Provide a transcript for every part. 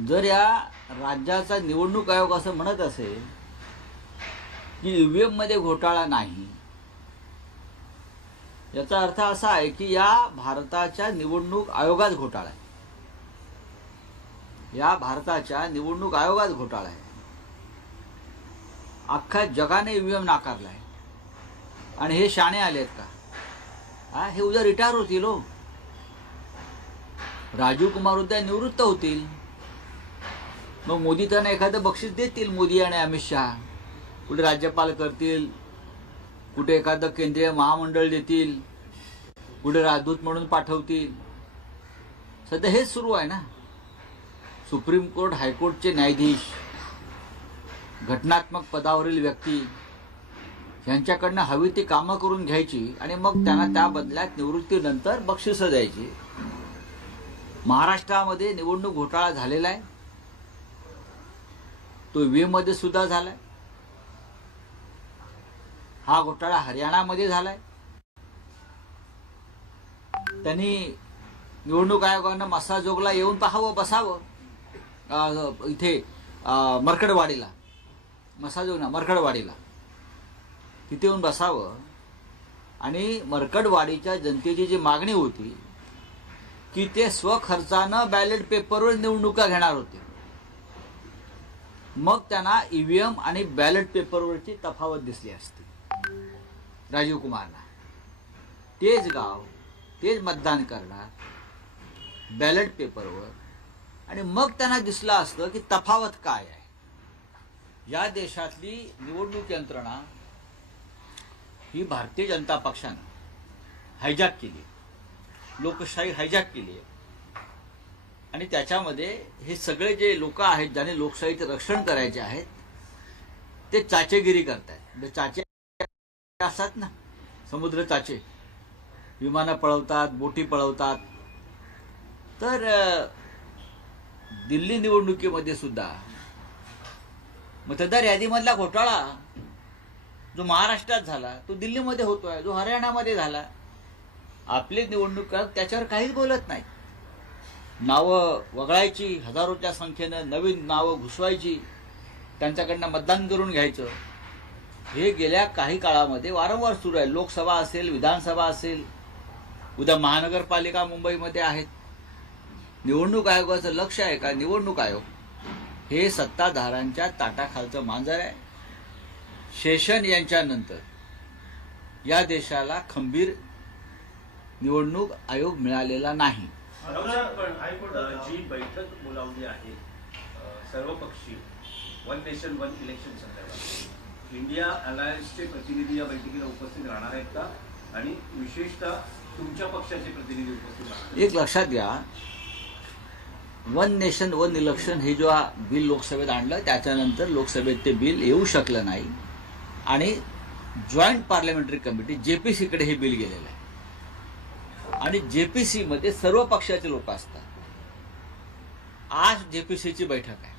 जर या राज्याचा निवडणूक आयोग असं म्हणत असेल की ईव्हीएममध्ये घोटाळा नाही याचा अर्थ असा आहे की या भारताच्या निवडणूक आयोगात घोटाळा आहे. या भारताच्या निवडणूक आयोगात घोटाळा आहे. अख्ख्या जगाने ईव्हीएम नाकारला आहे आणि हे शाणे आलेत का? हा हे उद्या रिटायर होतील हो. राजीव कुमार उद्या निवृत्त होतील. मग मोदी त्यांना एखादं बक्षीस देतील मोदी आणि अमित शहा. कुठे राज्यपाल करतील कुठे एखादं केंद्रीय महामंडळ देतील कुठे राजदूत म्हणून पाठवतील. सध्या हेच सुरू आहे ना. सुप्रीम कोर्ट हायकोर्टचे न्यायाधीश घटनात्मक पदावरील व्यक्ती यांच्याकडनं हवी ती कामं करून घ्यायची आणि मग त्यांना त्या बदल्यात निवृत्तीनंतर बक्षिसं द्यायची. महाराष्ट्रामध्ये निवडणूक घोटाळा झालेला आहे. तो ईव्हीएममध्ये सुद्धा झालाय. हा घोटाळा हरियाणामध्ये झालाय. त्यांनी निवडणूक आयोगानं मसाजोगला येऊन पाहावं बसावं. इथे मरकडवाडीला मसाजोग ना मरकडवाडीला तिथे येऊन बसावं. आणि मरकडवाडीच्या जनतेची जी मागणी होती की ते स्वखर्चानं बॅलेट पेपरवर निवडणुका घेणार होते. मग त्यांना ईव्हीएम आणि बॅलेट पेपरवरची तफावत दिसली असती. राजीव कुमारना तेच गाव तेच मतदान करणार बॅलेट पेपरवर. आणि मग त्यांना दिसलं असतं की तफावत काय आहे. या देशातली निवडणूक यंत्रणा ही भारतीय जनता पक्षानं हायजॅक केली. लोकशाही हायजॅक केली आहे. आणि त्याच्यामध्ये हे सगळे जे लोक आहेत ज्याने लोकशाहीचं रक्षण करायचे आहेत ते चाचेगिरी करतायत. म्हणजे चाचे असतात ना समुद्र चाचे. विमानं पळवतात बोटी पळवतात. तर दिल्ली निवडणुकीमध्ये सुद्धा मतदार यादीमधला घोटाळा जो महाराष्ट्रात झाला तो दिल्लीमध्ये होतोय जो हरियाणामध्ये झाला आपली निवडणूक त्याच्यावर काहीच बोलत नाही नावं वगळायची हजारोच्या संख्येनं नवीन नावं घुसवायची त्यांच्याकडनं मतदान करून घ्यायचं. हे गेल्या काही काळामध्ये वारंवार सुरू आहे. लोकसभा असेल विधानसभा असेल उद्या महानगरपालिका मुंबईमध्ये आहेत. निवडणूक आयोगाचं लक्ष आहे का? निवडणूक आयोग हे सत्ताधारांच्या ताटाखालचं मांजर आहे. शेषन यांच्यानंतर या देशाला खंबीर निवडणूक आयोग मिळालेला नाही. पण जी बैठक बोलावली आहे अ, सर्वपक्षीय वन नेशन वन इलेक्शन संदर्भात. इंडिया अलायन्सचे प्रतिनिधी या बैठकीला उपस्थित राहणार आहेत का? आणि विशेषतः तुमच्या पक्षाचे प्रतिनिधी उपस्थित राहणार एक लक्षात घ्या. वन नेशन वन इलेक्शन हे जो बिल लोकसभेत आणलं त्याच्यानंतर लोकसभेत ते बिल येऊ शकलं नाही. आणि जॉईंट पार्लमेंटरी कमिटी जेपीसीकडे हे बिल गेलेलं आहे. आणि जेपीसी मध्ये सर्व पक्षाचे लोक असतात. आज जेपीसीची बैठक आहे.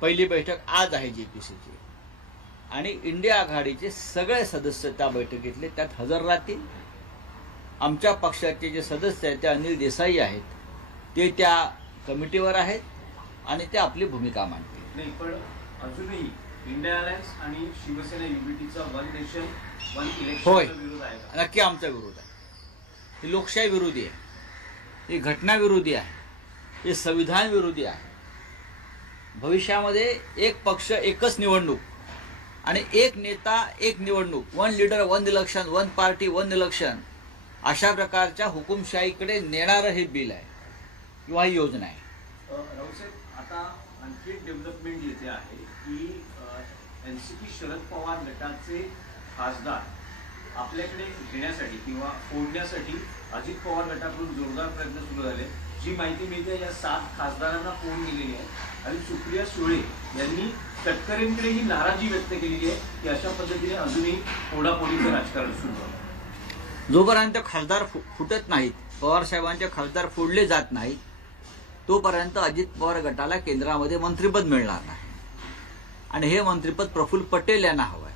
पहिली बैठक आज आहे जेपीसीची. आणि इंडिया आघाडीचे सगळे सदस्य त्या बैठकीतले त्यात हजर राहतील. आमच्या पक्षाचे जे सदस्य आहेत ते अनिल देसाई आहेत ते त्या कमिटीवर आहेत आणि ते आपली भूमिका मांडतील. नाही पण अजूनही इंडिया अलायन्स आणि शिवसेना युनिटीचा वन नेशन वन होय. इलेक्शन का? नक्की आमचा विरोध आहे. ही लोकशाही विरोधी आहे. ही घटना विरोधी आहे. हे संविधान विरोधी आहे. भविष्यामध्ये एक पक्ष एकच निवडणूक आणि एक नेता एक निवडणूक one leader one election one party one election अशा प्रकारच्या हुकुमशाहीकडे नेणारं हे बिल आहे किंवा ही योजना आहे. आता आणखी एक डेव्हलपमेंट येते आहे की N C P Sharad Pawar गटाचे खासदार आपल्याकडे घेण्यासाठी किंवा फोडण्यासाठी अजित पवार गटाकडून जोरदार प्रयत्न सुरू झाले. जी माहिती मिळते या सात खासदारांना फोन गेलेली आहे. आणि सुप्रिया सुळे यांनी तटकरेंकडे ही नाराजी व्यक्त केलेली आहे की अशा पद्धतीने अजूनही फोडाफोडीचं राजकारण सुरू आहे. जोपर्यंत खासदार फुटत नाहीत पवार साहेबांचे खासदार फोडले जात नाहीत तोपर्यंत अजित पवार गटाला केंद्रामध्ये मंत्रिपद मिळणार नाही. आणि हे मंत्रिपद प्रफुल्ल पटेल यांना हवं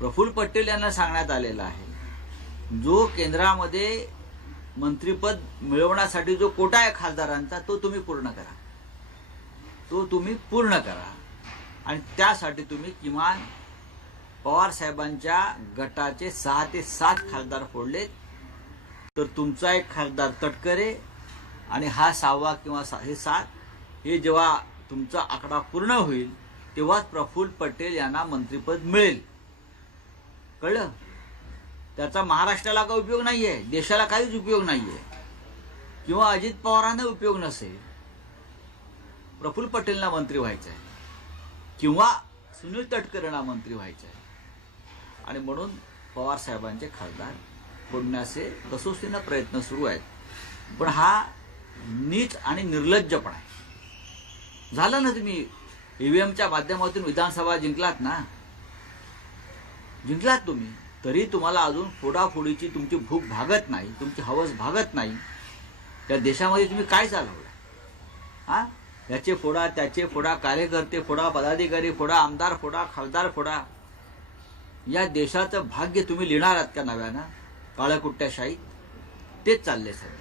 प्रफुल्ल पटेल यांना सांगण्यात आलेला आहे. जो केंद्रामध्ये मंत्रीपद मिळवण्यासाठी जो कोटा आहे खासदारांचा तो तुम्ही पूर्ण करा. तो तुम्ही पूर्ण करा. आणि त्यासाठी तुम्ही किमान पवार साहेबांच्या गटाचे सहा ते सात खासदार फोडलेत. तर तुमचा एक खासदार तटकरे आणि हा सहावा किंवा सा हे सात हे जेव्हा तुमचा आकडा पूर्ण होईल तेव्हाच प्रफुल्ल पटेल यांना मंत्रिपद मिळेल. कळलं? त्याचा महाराष्ट्राला काही उपयोग नाही आहे देशाला काहीच उपयोग नाही आहे किंवा अजित पवारांना उपयोग नसेल. प्रफुल्ल पटेलना मंत्री व्हायचं आहे किंवा सुनील तटकरेंना मंत्री व्हायचं आहे आणि म्हणून पवार साहेबांचे खासदार फोडण्याचे कसोसीनं प्रयत्न सुरू आहेत. पण हा नीच आणि निर्लज्जपणा आहे. झालं ना तुम्ही ईव्हीएमच्या माध्यमातून विधानसभा जिंकलात ना? जिंकलात तुम्ही तरी तुम्हाला अजून फोडाफोडीची तुमची भूक भागत नाही तुमची हवस भागत नाही. त्या देशामध्ये तुम्ही काय चालवलं? हा? याचे फोडा त्याचे फोडा कार्यकर्ते फोडा पदाधिकारी फोडा आमदार फोडा खासदार फोडा. या देशाचं भाग्य तुम्ही लिहिणार आहात का नव्यानं? काळकुट्ट्याशाहीत? तेच चालले सध्या.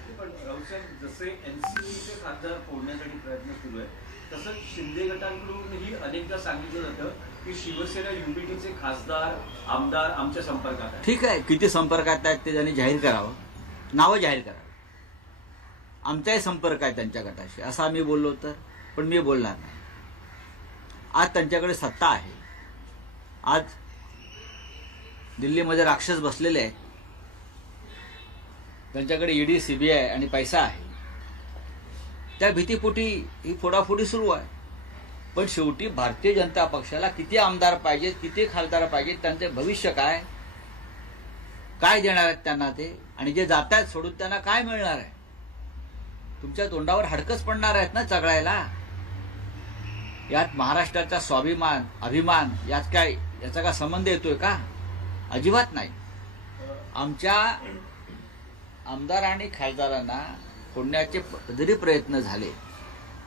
जसे एनसीचे खासदार फोडण्यासाठी प्रयत्न सुरू आहे तसंच शिंदे गटांकडूनही अनेकदा सांगितलं जातं की शिवसेना युपीटीचे खासदार आमदार आमच्या संपर्कात आहेत. ठीक आहे किती संपर्कात आहेत ते त्यांनी जाहीर करावं. नावं जाहीर करावं. आमचाही संपर्क आहे त्यांच्या गटाशी. असं आम्ही बोललो तर पण मी बोलणार नाही. आज त्यांच्याकडे सत्ता आहे. आज दिल्लीमध्ये राक्षस बसलेले आहेत. त्यांच्याकडे ईडी सीबीआय आणि पैसा आहे. त्या भीतीपोटी ही फोडाफोडी सुरू आहे. पण शेवटी भारतीय जनता पक्षाला किती आमदार पाहिजेत किती खासदार पाहिजेत त्यांचे भविष्य काय? काय देणार आहेत त्यांना ते? आणि जे जात आहेत सोडून त्यांना काय मिळणार आहे? तुमच्या तोंडावर हडकच पडणार आहेत ना चगळायला? यात महाराष्ट्राचा स्वाभिमान अभिमान यात काय याचा का संबंध येतोय का? अजिबात नाही. आमच्या आमदार आणि खासदारांना फोडण्याचे जरी प्रयत्न झाले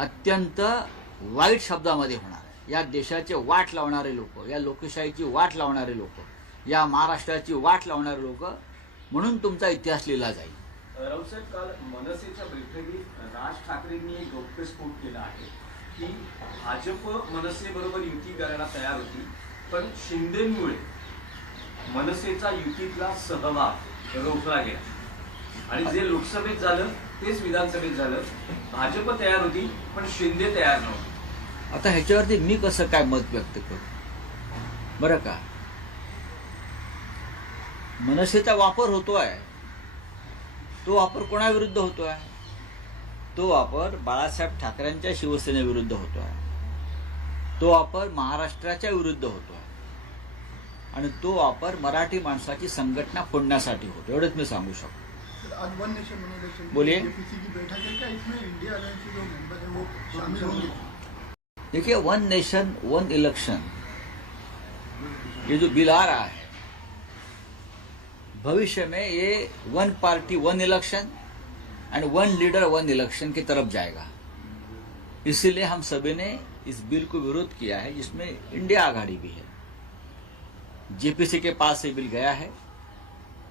अत्यंत वाईट शब्दामध्ये होणार. आहे या देशाचे वाट लावणारे लोक या लोकशाहीची वाट लावणारे लोक या महाराष्ट्राची वाट लावणारे लोक म्हणून तुमचा इतिहास लिहिला जाईल. राऊसाहेब काल मनसेच्या बैठकीत राज ठाकरेंनी एक गौप्यस्फोट केला आहे की भाजप मनसेबरोबर युती करायला तयार होती पण शिंदेमुळे मनसेचा युतीतला सहभाग रोखला गेला. आणि जे लोकसभेत झालं तेच विधानसभेत झालं. भाजप तयार होती पण शिंदे तयार नव्हते. आता ह्याच्यावरती मी कसं काय मत व्यक्त करू? बरं का? मनसेचा वापर होतोय. तो वापर कोणाविरुद्ध होतोय? तो वापर बाळासाहेब ठाकरेंच्या शिवसेनेविरुद्ध होतोय. तो वापर महाराष्ट्राच्या विरुद्ध होतोय. आणि तो वापर मराठी माणसाची संघटना फोडण्यासाठी होतो एवढंच मी सांगू शकतो. बोलिए। जेपीसी की बैठक है क्या? इसमें इंडिया अलायंस के जो मेंबर हैं वो शामिल होंगे। देखिए वन नेशन वन इलेक्शन ये जो बिल आ रहा है भविष्य में ये one party one election and one leader one election की तरफ़ जाएगा। इसीलिए हम सभी ने इस बिल को विरोध किया है जिसमें इंडिया आघाड़ी भी है। जेपीसी के पास ये बिल गया है।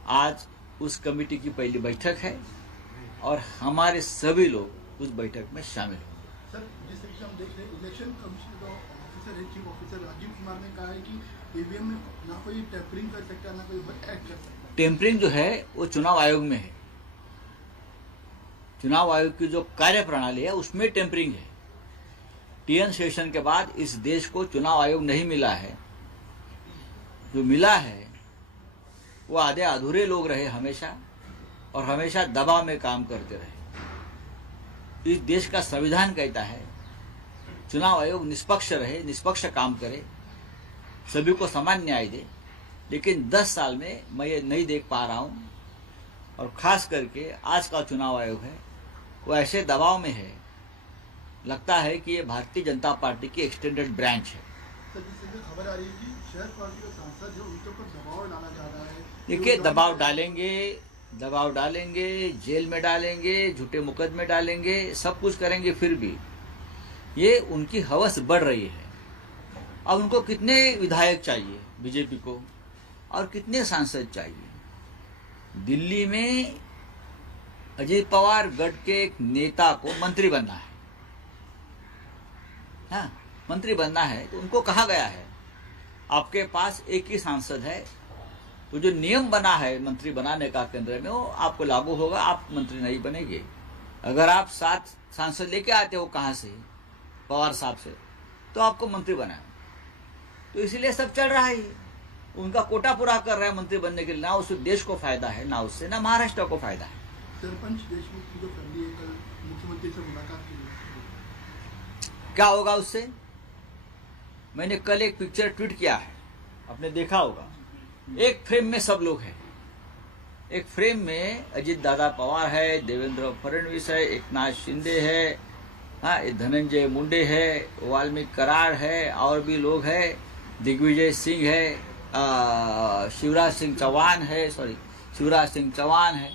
आज उस कमेटी की पहली बैठक है और हमारे सभी लोग उस बैठक में शामिल होंगे। सर जिस तरीके से हम देख रहे हैं इलेक्शन कमीशन का ऑफिसर है चीफ ऑफिसर राजीव कुमार ने कहा है कि ईवीएम में ना कोई टेम्परिंग कर सकता है ना कोई एक्ट कर सकता है। टेम्परिंग जो है वो चुनाव आयोग में है। चुनाव आयोग की जो कार्य प्रणाली है उसमें टेम्परिंग है। टीएन सेशन के बाद इस देश को चुनाव आयोग नहीं मिला है। जो मिला है वो आधे अधूरे लोग रहे हमेशा, और हमेशा दबाव में काम करते रहे। इस देश का संविधान कहता है, चुनाव आयोग निष्पक्ष रहे, निष्पक्ष काम करे, सभी को समान न्याय दे। लेकिन 10 साल में मैं ये नहीं देख पा रहा हूँ, और खास करके आज का चुनाव आयोग है, वो ऐसे दबाव में है, लगता है कि ये भारतीय जनता पार्टी की एक्सटेंडेड ब्रांच है। देखिए दबाव डालेंगे दबाव डालेंगे जेल में डालेंगे झूठे मुकदमे डालेंगे सब कुछ करेंगे फिर भी। ये उनकी हवस बढ़ रही है। अब उनको कितने विधायक चाहिए बीजेपी को और कितने सांसद चाहिए? दिल्ली में अजीत पवार गढ़ के एक नेता को मंत्री बनना है। हाँ मंत्री बनना है तो उनको कहा गया है? आपके पास एक ही सांसद है। तो जो नियम बना है मंत्री बनाने का केंद्र में वो आपको लागू होगा आप मंत्री नहीं बनेंगे। अगर आप सात सांसद लेके आते हो कहाँ से? पवार साहब से तो आपको मंत्री बनाए तो इसीलिए सब चल रहा है। उनका कोटा पूरा कर रहा है मंत्री बनने के लिए ना उससे देश को फ़ायदा है ना उससे ना महाराष्ट्र को फ़ायदा है। सरपंच देशमुख की जो फैमिली है कल मुख्यमंत्री से मुलाकात की क्या होगा उससे? मैंने कल एक पिक्चर ट्वीट किया है। आपने देखा होगा। एक फ्रेम में सब लोग हैं। एक फ्रेम में अजीत दादा पवार है, देवेंद्र फडणवीस है एक नाथ शिंदे है हाँ धनंजय मुंडे है, वाल्मीकि कराड़ है, और भी लोग हैं। दिग्विजय सिंह है शिवराज सिंह चौहान है सॉरी शिवराज सिंह चौहान है।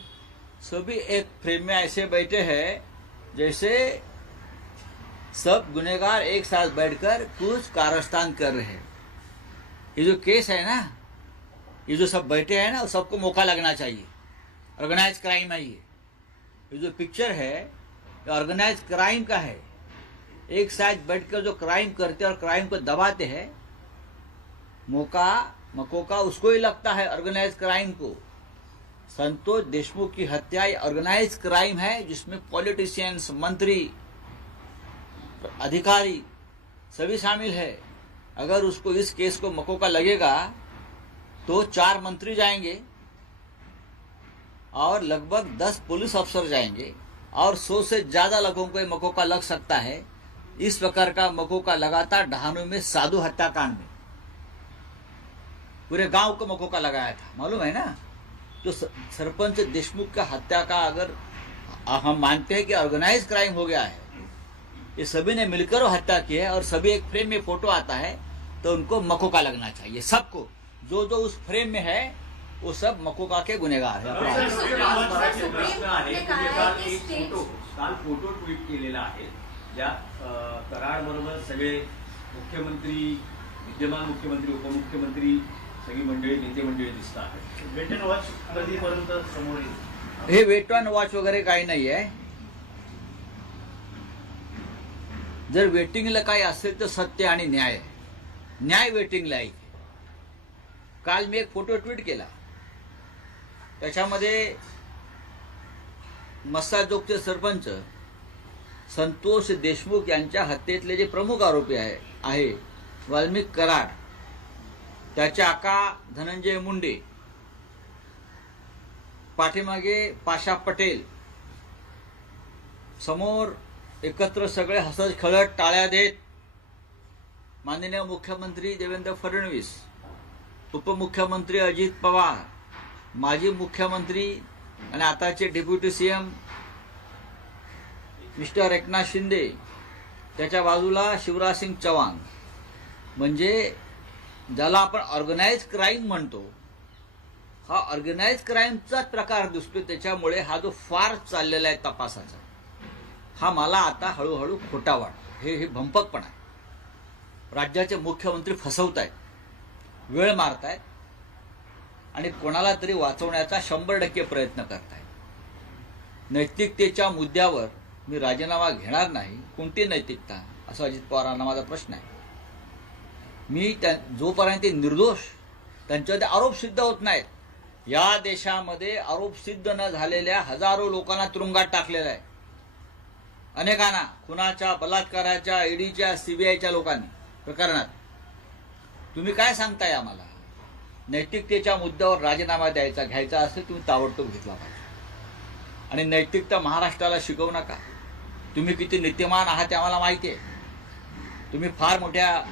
सभी एक फ्रेम में ऐसे बैठे हैं, जैसे सब गुनेगार एक साथ बैठकर कुछ कारस्तान कर रहे हैं। ये जो केस है ना, ये जो सब बैठे हैं ना, सबको मौका लगना चाहिए। ऑर्गेनाइज क्राइम है ये। ये जो पिक्चर है, ये ऑर्गेनाइज क्राइम का है। एक साथ बैठकर जो क्राइम करते और क्राइम को दबाते हैं, मौका, मकोका उसको ही लगता है ऑर्गेनाइज क्राइम को। संतोष देशमुख की हत्या ऑर्गेनाइज क्राइम है जिसमें पॉलिटिशियंस मंत्री अधिकारी सभी शामिल है। अगर उसको इस केस को मकोका लगेगा तो चार मंत्री जाएँगे और लगभग दस पुलिस अफसर जाएँगे और सौ से ज़्यादा लोगों को मकोका लग सकता है। इस प्रकार का मकोका लगातार डहानू में साधु हत्याकांड में। पूरे गाँव को मकोका लगाया था, मालूम है ना? तो सरपंच देशमुख का हत्या का अगर, हम मानते हैं कि ऑर्गेनाइज क्राइम हो गया है ये सभी ने मिलकर हत्या की है और सभी एक फ्रेम में फ़ोटो आता है तो उनको मकोका लगना चाहिए। सबको जो जो उस फ्रेम में है वो सब मकोका के गुनेगार है। काल है। फ़ोटो ट्विट केलेला आहे ज्या सगळे मुख्यमंत्री विद्यमान मुख्यमंत्री उपमुख्यमंत्री सगळी मंडळी नेते मंडळी दिसत आहेत वेट अँड वॉच कधीपर्यंत समोर येईल. हे वेट वॉच वगैरे काही नाही आहे जर वेटिंगला काही असेल तर सत्य आणि न्याय आहे. न्याय वेटिंगला आहे काल मी एक फोटो ट्विट केला त्याच्यामध्ये मस्साजोगचे सरपंच संतोष देशमुख यांच्या हत्येतले जे प्रमुख आरोपी आहे आहे वाल्मिक कराड त्याचे आका धनंजय मुंडे पाठीमागे पाशा पटेल समोर एकत्र सगळे हसत खळत टाळ्या देत. माननीय मुख्यमंत्री देवेंद्र फडणवीस उपमुख्यमंत्री अजित पवार माजी मुख्यमंत्री आणि आताचे deputy C M mister Eknath Shinde त्याच्या बाजूला शिवराजसिंग चव्हाण. म्हणजे ज्याला आपण ऑर्गनाईज क्राईम म्हणतो हा ऑर्गनाईज क्राईमचाच प्रकार दिसतो त्याच्यामुळे हा जो फार चाललेला आहे तपासाचा. हा मला आता हळूहळू खोटा वाटतो हे हे भंपकपण आहे. राज्याचे मुख्यमंत्री फसवत आहेत वेळ मारतायत. आणि कोणाला तरी वाचवण्याचा शंभर टक्के प्रयत्न करतायत. नैतिकतेच्या मुद्द्यावर मी राजीनामा घेणार नाही. कोणती नैतिकता? असा अजित पवारांना माझा प्रश्न आहे. मी त्या जोपर्यंत ते निर्दोष त्यांच्यावर आरोप सिद्ध होत नाहीत. या देशामध्ये आरोप सिद्ध न झालेल्या हजारो लोकांना तुरुंगात टाकलेलं आहे. अनेकांना खुनाच्या बलात्काराच्या ईडीच्या सीबीआयच्या लोकांनी प्रकरणात. तुम्ही काय सांगताय आम्हाला? नैतिकतेच्या मुद्द्यावर राजीनामा द्यायचा घ्यायचा असेल तुम्ही ताबडतोब घेतला पाहिजे. आणि नैतिकता महाराष्ट्राला शिकवू नका. तुम्ही किती नीतिमान आहात ते आम्हाला माहिती आहे. तुम्ही फार मोठ्या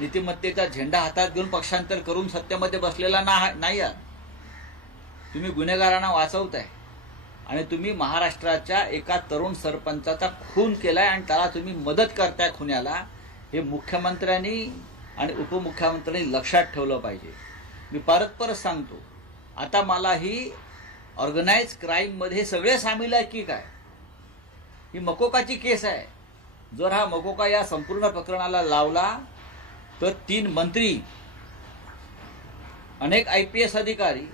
नीतिमत्तेचा झेंडा हातात घेऊन पक्षांतर करून सत्तेमध्ये बसलेला ना नाही आहात. तुम्ही गुन्हेगारांना वाचवताय. आणि तुम्ही महाराष्ट्राच्या एका तरुण सरपंचाचा खून केलाय आणि त्याला तुम्ही मदत करताय खुन्याला हे मुख्यमंत्र्यांनी आणि उपमुख्यमंत्र्यांनी लक्षात ठेवलं पाहिजे. मी परत परत सांगतो आता मला ही ऑर्गनाईज क्राईममध्ये सगळे सामील आहे की काय? ही मकोकाची केस आहे. जर हा मकोका या संपूर्ण प्रकरणाला लावला तर तीन मंत्री अनेक आय पी एस अधिकारी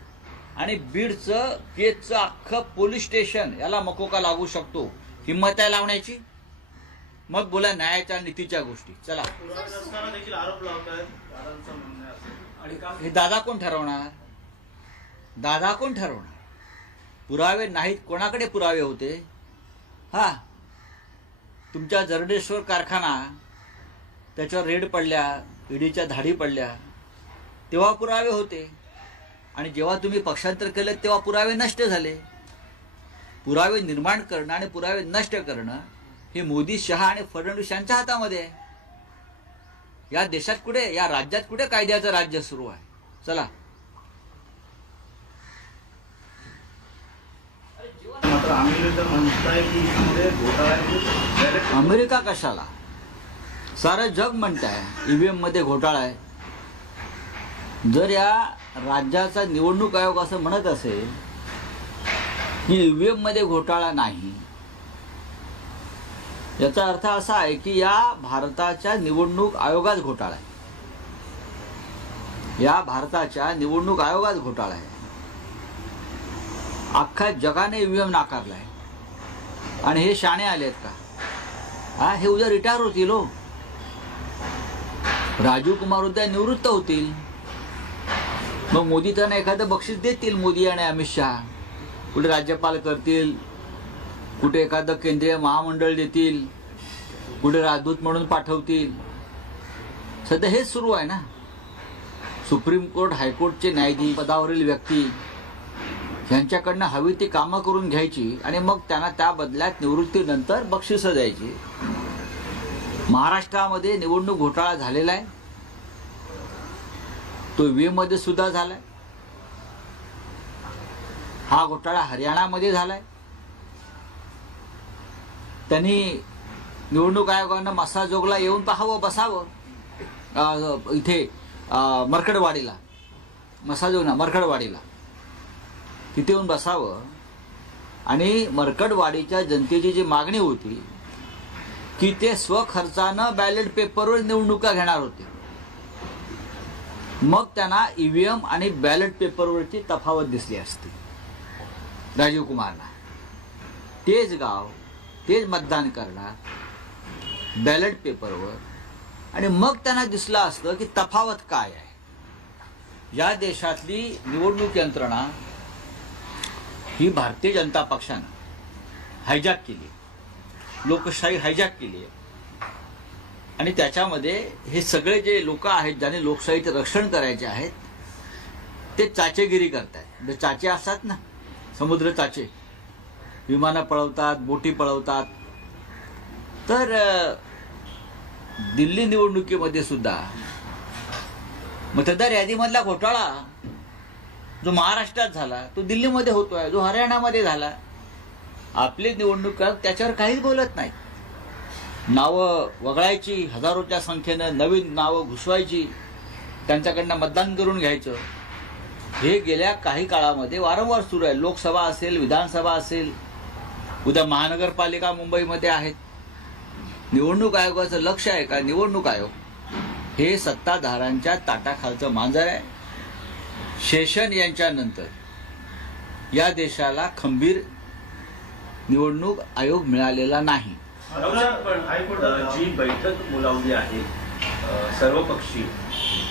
आणि बीडचं केजचं अख्खं पोलीस स्टेशन याला मकोका लागू शकतो. हिंमत आहे लावण्याची? मग बोला न्यायाच्या नीतीच्या गोष्टी. चला. हे दादा कोण ठरवणार? दादा कोण ठरवणार? पुरावे नाहीत कोणाकडे पुरावे होते? हा. तुमच्या जरडेश्वर कारखाना त्याच्यावर रेड पडल्या ईडीच्या धाडी पडल्या तेव्हा पुरावे होते. आणि जेव्हा तुम्ही पक्षांतर केलं तेव्हा पुरावे नष्ट झाले. पुरावे निर्माण करणं आणि पुरावे नष्ट करणं हे मोदी शहा आणि फडणवीस यांच्या हातामध्ये आहे. या देशात कुठे या राज्यात कुठे कायद्याचं राज्य सुरू आहे? चला. अमेरिका कशाला? सारं जग म्हणत आहे ईव्हीएममध्ये घोटाळा आहे. जर या राज्याचा निवडणूक आयोग असं म्हणत असेल की ईव्हीएममध्ये घोटाळा नाही. याचा अर्थ असा आहे की या भारताच्या निवडणूक आयोगात घोटाळा आहे. या भारताच्या निवडणूक आयोगात घोटाळा आहे. अख्ख्या जगाने ईव्हीएम आहे. आणि हे शाणे आले आहेत का? हा हे उद्या रिटायर होतील हो. राजीव कुमार उद्या निवृत्त होतील. मग मोदी त्यांना एखादं बक्षीस देतील मोदी आणि अमित शहा. कुठे राज्यपाल करतील कुठे एखादं केंद्रीय महामंडळ देतील कुठे राजदूत म्हणून पाठवतील. सध्या हेच सुरू आहे ना? सुप्रीम कोर्ट हायकोर्टचे न्यायाधीश पदावरील व्यक्ती यांच्याकडनं हवी ती कामं करून घ्यायची आणि मग त्यांना त्या बदल्यात निवृत्तीनंतर बक्षिसं द्यायची. महाराष्ट्रामध्ये निवडणूक घोटाळा झालेला आहे. तो ईव्हीएममध्ये सुद्धा झालाय. हा घोटाळा हरियाणामध्ये झालाय. त्यांनी निवडणूक आयोगानं मसाजोगला येऊन पाहावं बसावं. इथे मरकडवाडीला. मसाजोग ना मरकडवाडीला. तिथे येऊन बसावं. आणि मरकडवाडीच्या जनतेची जी मागणी होती की ते स्वखर्चानं बॅलेट पेपरवर निवडणुका घेणार होते. मग त्यांना ईव्हीएम आणि बॅलेट पेपरवरची तफावत दिसली असती. राजीव कुमारला. तेच गाव तेच मतदान करणार बॅलेट पेपरवर आणि मग त्यांना दिसलं असतं की तफावत काय आहे. या देशातली निवडणूक यंत्रणा ही भारतीय जनता पक्षानं हायजॅक केली. लोकशाही हायजॅक केली आहे. आणि त्याच्यामध्ये हे सगळे जे लोक आहेत ज्यांनी लोकशाहीचं रक्षण करायचे आहेत ते चाचेगिरी करतात म्हणजे चाचे असतात ना समुद्र चाचे. विमानं पळवतात बोटी पळवतात. तर दिल्ली निवडणुकीमध्ये सुद्धा मतदार यादीमधला घोटाळा जो महाराष्ट्रात झाला तो दिल्लीमध्ये होतोय जो हरियाणामध्ये झाला आपली निवडणूक त्याच्यावर काहीच बोलत नाही नावं वगळायची हजारोच्या संख्येनं नवीन नावं घुसवायची त्यांच्याकडनं मतदान करून घ्यायचं. हे गेल्या काही काळामध्ये वारंवार सुरू आहे. लोकसभा असेल विधानसभा असेल उद्या महानगरपालिका मुंबईमध्ये आहेत. निवडणूक आयोगाचं लक्ष आहे का? निवडणूक आयोग. हे सत्ताधारांच्या ताटाखालचं मांजर आहे. शेषन यांच्यानंतर या देशाला खंबीर निवडणूक आयोग मिळालेला नाही. जी बैठक बोलावली आहे अ, सर्वपक्षीय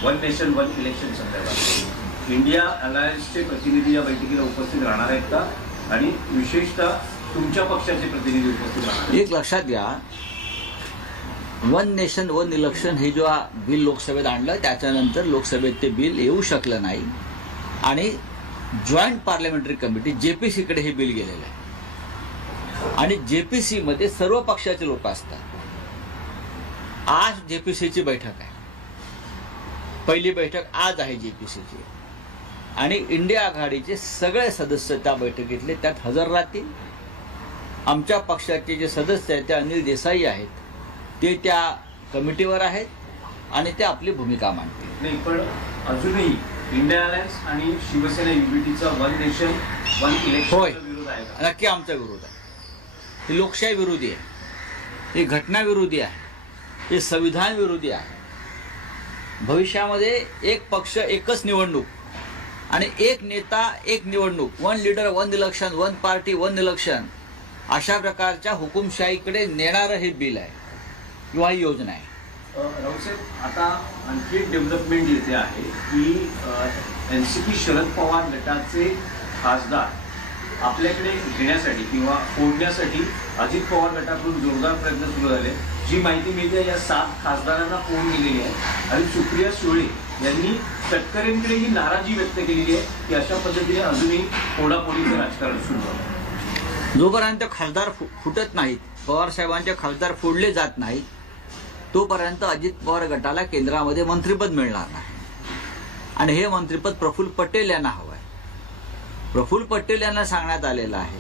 वन नेशन वन इलेक्शन संदर्भात. इंडिया अलायन्सचे प्रतिनिधी या बैठकीला उपस्थित राहणार आहेत का? आणि विशेषतः तुमच्या पक्षाचे प्रतिनिधी उपस्थित राहणार एक लक्षात घ्या. वन नेशन वन इलेक्शन हे जेव्हा बिल लोकसभेत आणलं त्याच्यानंतर लोकसभेत ते बिल येऊ शकलं नाही. आणि जॉईंट पार्लमेंटरी कमिटी जेपीसीकडे हे बिल गेलेलं आहे. आणि जेपीसी मध्ये सर्व पक्षाचे लोक असतात. आज जेपीसीची बैठक आहे. पहिली बैठक आज आहे जेपीसीची. आणि इंडिया आघाडीचे सगळे सदस्य त्या बैठकीतले त्यात हजर राहतील. आमच्या पक्षाचे जे सदस्य आहेत ते अनिल देसाई आहेत ते त्या कमिटीवर आहेत आणि ते आपली भूमिका मांडतील. नाही पण अजूनही इंडिया अलायन्स आणि शिवसेना युनिटीचा वन नेशन वन इलेक्शन होय. विरोध आहे नक्की आमचा विरोध आहे. ही लोकशाही विरोधी आहे. ही घटना विरोधी आहे. हे संविधान विरोधी आहे. भविष्यामध्ये एक पक्ष एकच निवडणूक आणि एक नेता एक निवडणूक one leader one election one party one election अशा प्रकारच्या हुकुमशाहीकडे नेणारं हे बिल आहे किंवा ही योजना आहे. अ, आता आणखी एक डेव्हलपमेंट येते आहे की N C P Sharad Pawar गटाचे खासदार आपल्याकडे घेण्यासाठी किंवा फोडण्यासाठी अजित पवार गटाकडून जोरदार प्रयत्न सुरू झाले. जी माहिती मिळते या सात खासदारांना फोन गेलेली आहे. आणि सुप्रिया सुळे यांनी तटकरेंकडे ही नाराजी व्यक्त केलेली आहे की अशा पद्धतीने अजूनही फोडाफोडीचं राजकारण सुरू झालं. जोपर्यंत खासदार फु- फुटत नाहीत पवार साहेबांचे खासदार फोडले जात नाहीत तोपर्यंत अजित पवार गटाला केंद्रामध्ये मंत्रिपद मिळणार नाही. आणि हे मंत्रिपद प्रफुल्ल पटेल यांना हवं प्रफुल्ल पटेल यांना सांगण्यात आलेलं आहे.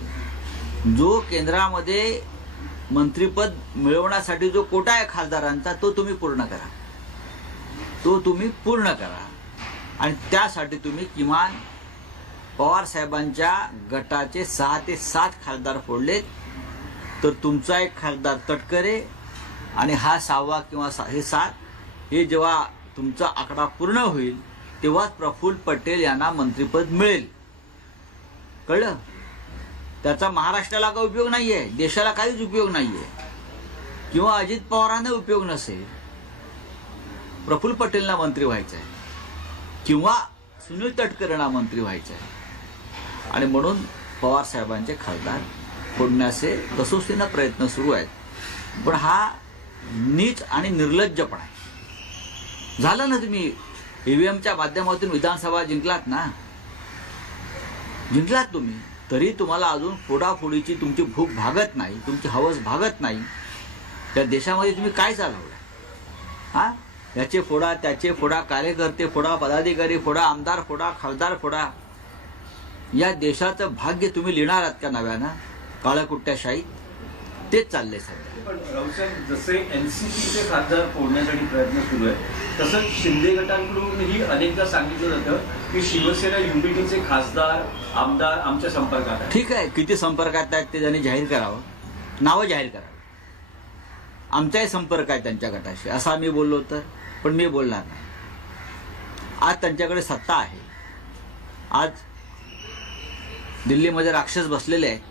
जो केंद्रामध्ये मंत्रीपद मिळवण्यासाठी जो कोटा आहे खासदारांचा तो तुम्ही पूर्ण करा. तो तुम्ही पूर्ण करा. आणि त्यासाठी तुम्ही किमान पवार साहेबांच्या गटाचे सहा ते सात खासदार फोडलेत. तर तुमचा एक खासदार तटकरे आणि हा सहावा किंवा सा हे सात हे जेव्हा तुमचा आकडा पूर्ण होईल तेव्हाच प्रफुल्ल पटेल यांना मंत्रिपद मिळेल. कळलं? त्याचा महाराष्ट्राला काही उपयोग नाहीये? देशाला काहीच उपयोग नाहीये. किंवा अजित पवारांना उपयोग नसेल. प्रफुल्ल पटेलना मंत्री व्हायचं आहे किंवा सुनील तटकरेंना मंत्री व्हायचं आहे आणि म्हणून पवार साहेबांचे खासदार फोडण्याचे कसोशीनं प्रयत्न सुरू आहेत. पण हा नीच आणि निर्लज्जपणा आहे. झालं ना तुम्ही ईव्हीएमच्या माध्यमातून विधानसभा जिंकलात ना? जिंकलात तुम्ही तरी तुम्हाला अजून फोडाफोडीची तुमची भूक भागत नाही तुमची हवस भागत नाही. त्या देशामध्ये तुम्ही काय चालवलं हा? याचे फोडा त्याचे फोडा कार्यकर्ते फोडा पदाधिकारी फोडा आमदार फोडा खासदार फोडा. या देशाचं भाग्य तुम्ही लिहिणार आहात का नव्यानं? काळकुट्ट्याशाही तेच चाललंय सध्या. जसे एनसीपीचे खासदार फोडण्यासाठी प्रयत्न सुरू आहे तसंच शिंदे गटांकडूनही अनेकदा सांगितलं जातं की शिवसेना युनिटीचे खासदार आमदार आमच्या संपर्कात ठीक आहे किती संपर्कात आहेत ते त्यांनी जाहीर करावं. नावं जाहीर करावं. आमचाही संपर्क आहे त्यांच्या गटाशी असा मी बोललो तर पण मी बोलणार नाही. आज त्यांच्याकडे सत्ता आहे. आज दिल्लीमध्ये राक्षस बसलेले आहेत.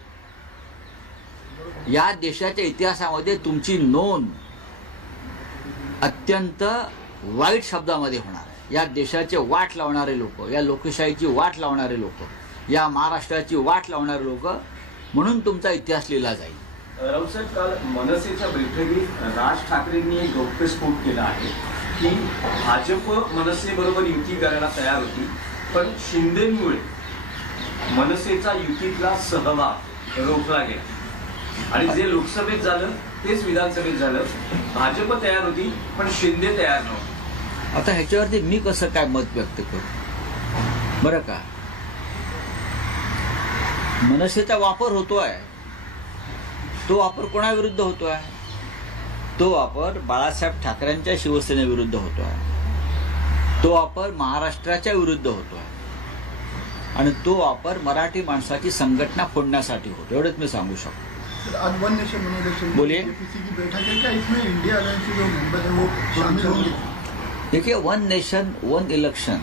या देशाच्या इतिहासामध्ये तुमची नोंद अत्यंत वाईट शब्दामध्ये होणार. आहे या देशाचे वाट लावणारे लोक या लोकशाहीची वाट लावणारे लोक या महाराष्ट्राची वाट लावणारे लोक म्हणून तुमचा इतिहास लिहिला जाईल. राऊसाहेब काल मनसेच्या बैठकीत राज ठाकरेंनी एक गौप्यस्फोट केला आहे की भाजप मनसेबरोबर युती करायला तयार होती पण शिंदेमुळे मनसेचा युतीतला सहभाग रोखला गेला. आणि जे लोकसभेत झालं तेच विधानसभेत झालं. भाजप तयार होती पण शिंदे तयार नव्हते. आता ह्याच्यावरती मी कसं काय मत व्यक्त करू? बरं का? मनसेचा वापर होतोय. तो वापर कोणाविरुद्ध होतोय? तो वापर बाळासाहेब ठाकरेंच्या शिवसेनेविरुद्ध होतोय. तो वापर महाराष्ट्राच्या विरुद्ध होतोय. आणि तो वापर मराठी माणसाची संघटना फोडण्यासाठी होतो. एवढंच मी सांगू शकतो. आज वन नेशन वन इलेक्शन बोलिए। की बैठक है क्या? इसमें इंडिया अलायंस के जो मेंबर हैं वो शामिल होंगे? देखिए वन नेशन वन इलेक्शन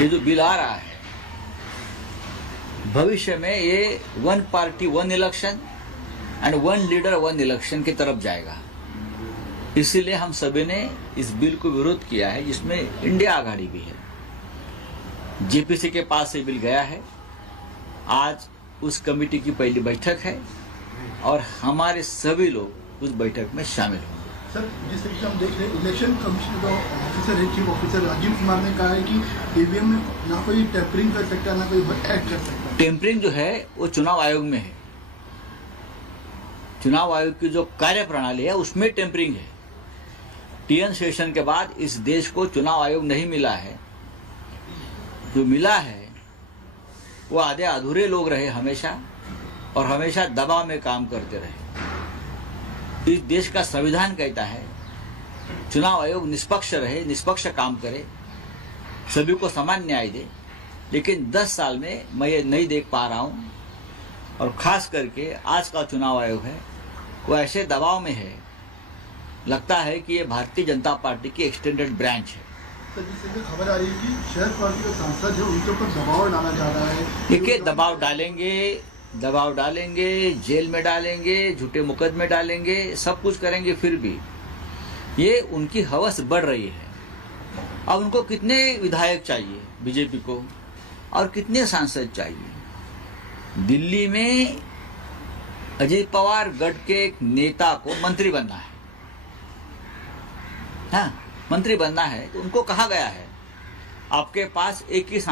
ये जो बिल आ रहा है भविष्य में ये one party one election and one leader one election की तरफ़ जाएगा। इसीलिए हम सभी ने इस बिल को विरोध किया है जिसमें इंडिया आघाड़ी भी है। जेपीसी के पास ये बिल गया है। आज उस कमेटी की पहली बैठक है और हमारे सभी लोग उस बैठक में शामिल होंगे। सर जिस तरीके से हम देख रहे हैं इलेक्शन कमीशन का ऑफिसर है चीफ ऑफिसर राजीव कुमार ने कहा है कि ईवीएम में ना कोई टेम्परिंग कर सकता है ना कोई ऐड कर सकता है। टेम्परिंग जो है वो चुनाव आयोग में है। चुनाव आयोग की जो कार्य प्रणाली है उसमें टेम्परिंग है। टीएन सेशन के बाद इस देश को चुनाव आयोग नहीं मिला है। जो मिला है वो आधे अधूरे लोग रहे हमेशा और हमेशा दबाव में काम करते रहे। इस देश का संविधान कहता है, चुनाव आयोग निष्पक्ष रहे, निष्पक्ष काम करे, सभी को समान न्याय दे। लेकिन 10 साल में मैं ये नहीं देख पा रहा हूँ और खास करके आज का चुनाव आयोग है, वो ऐसे दबाव में है। लगता है कि ये भारतीय जनता पार्टी की एक्सटेंडेड ब्रांच है। तरीके खबर आ रही है कि शहर पार्टी के सांसद है उनके ऊपर दबाव डाला जा रहा है देखिए, दबाव डालेंगे दबाव डालेंगे, जेल में डालेंगे, झूठे मुकदमे डालेंगे, सब कुछ करेंगे फिर भी। ये उनकी हवस बढ़ रही है। अब उनको कितने विधायक चाहिए बीजेपी को और कितने सांसद चाहिए? दिल्ली में अजय पवार गढ़ के एक नेता को मंत्री बनना है। हाँ? मंत्री बनना है तो उनको कहा गया है आपके पास एक ही